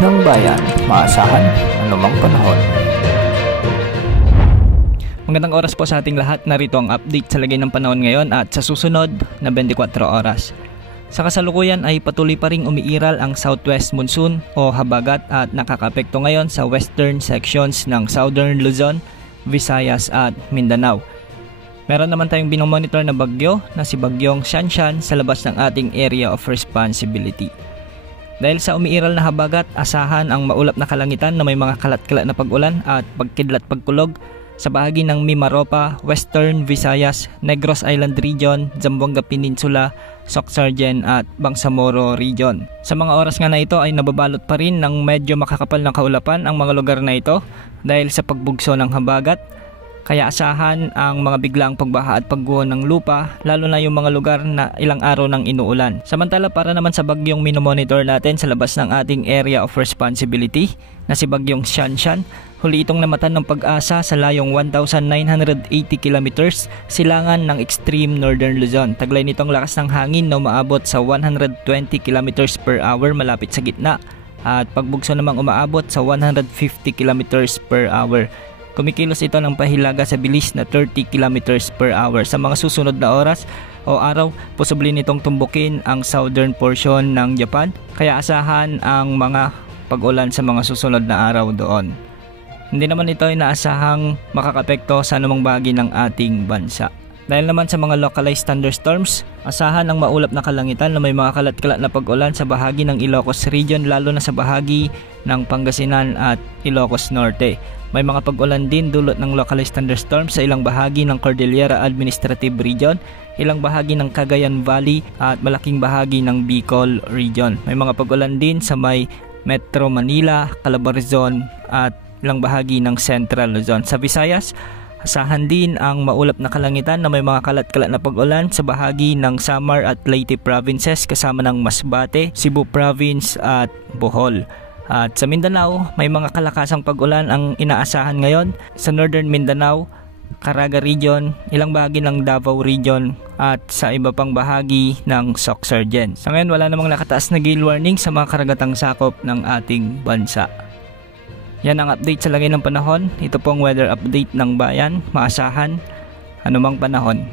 ng bayan, maasahan anumang panahon. Magandang oras po sa ating lahat. Narito ang update sa lagay ng panahon ngayon at sa susunod na 24 oras. Sa kasalukuyan ay patuloy pa ring umiiral ang southwest monsoon o habagat at nakakapekto ngayon sa western sections ng Southern Luzon, Visayas at Mindanao. Meron naman tayong binomonitor na bagyo na si Bagyong Shanshan sa labas ng ating area of responsibility. Dahil sa umiiral na habagat, asahan ang maulap na kalangitan na may mga kalat-kalat na pag-ulan at pagkidlat pagkulog sa bahagi ng Mimaropa, Western Visayas, Negros Island Region, Zamboanga Peninsula, Soxargen at Bangsamoro Region. Sa mga oras nga na ito ay nababalot pa rin ng medyo makakapal ng kaulapan ang mga lugar na ito dahil sa pagbugso ng habagat. Kaya asahan ang mga biglaang pagbaha at pagguho ng lupa, lalo na yung mga lugar na ilang araw nang inuulan. Samantala para naman sa bagyong minomonitor natin sa labas ng ating area of responsibility na si Bagyong Shanshan, huli itong namatan ng Pag-asa sa layong 1,980 kilometers silangan ng extreme northern Luzon. Taglay nitong lakas ng hangin na umaabot sa 120 kilometers per hour malapit sa gitna at pagbugso namang umaabot sa 150 kilometers per hour. Kumikilos ito ng pahilaga sa bilis na 30 kilometers per hour. Sa mga susunod na oras o araw, posible nitong tumbukin ang southern portion ng Japan. Kaya asahan ang mga pag-ulan sa mga susunod na araw doon. Hindi naman ito inaasahang makakapekto sa anumang bahagi ng ating bansa. Dahil naman sa mga localized thunderstorms, asahan ang maulap na kalangitan na may mga kalat-kalat na pag-ulan sa bahagi ng Ilocos Region lalo na sa bahagi ng Pangasinan at Ilocos Norte. May mga pag-ulan din dulot ng localized thunderstorms sa ilang bahagi ng Cordillera Administrative Region, ilang bahagi ng Cagayan Valley at malaking bahagi ng Bicol Region. May mga pag-ulan din sa may Metro Manila, Calabarzon at ilang bahagi ng Central Luzon. Sa Visayas, asahan din ang maulap na kalangitan na may mga kalat-kalat na pag-ulan sa bahagi ng Samar at Leyte provinces kasama ng Masbate, Cebu Province at Bohol. At sa Mindanao, may mga kalakasang pag-ulan ang inaasahan ngayon sa Northern Mindanao, Caraga Region, ilang bahagi ng Davao Region at sa iba pang bahagi ng Soxargen. Sa ngayon, wala namang nakataas na gale warning sa mga karagatang sakop ng ating bansa. Yan ang update sa lagay ng panahon. Ito pong weather update ng bayan, maasahan anumang panahon.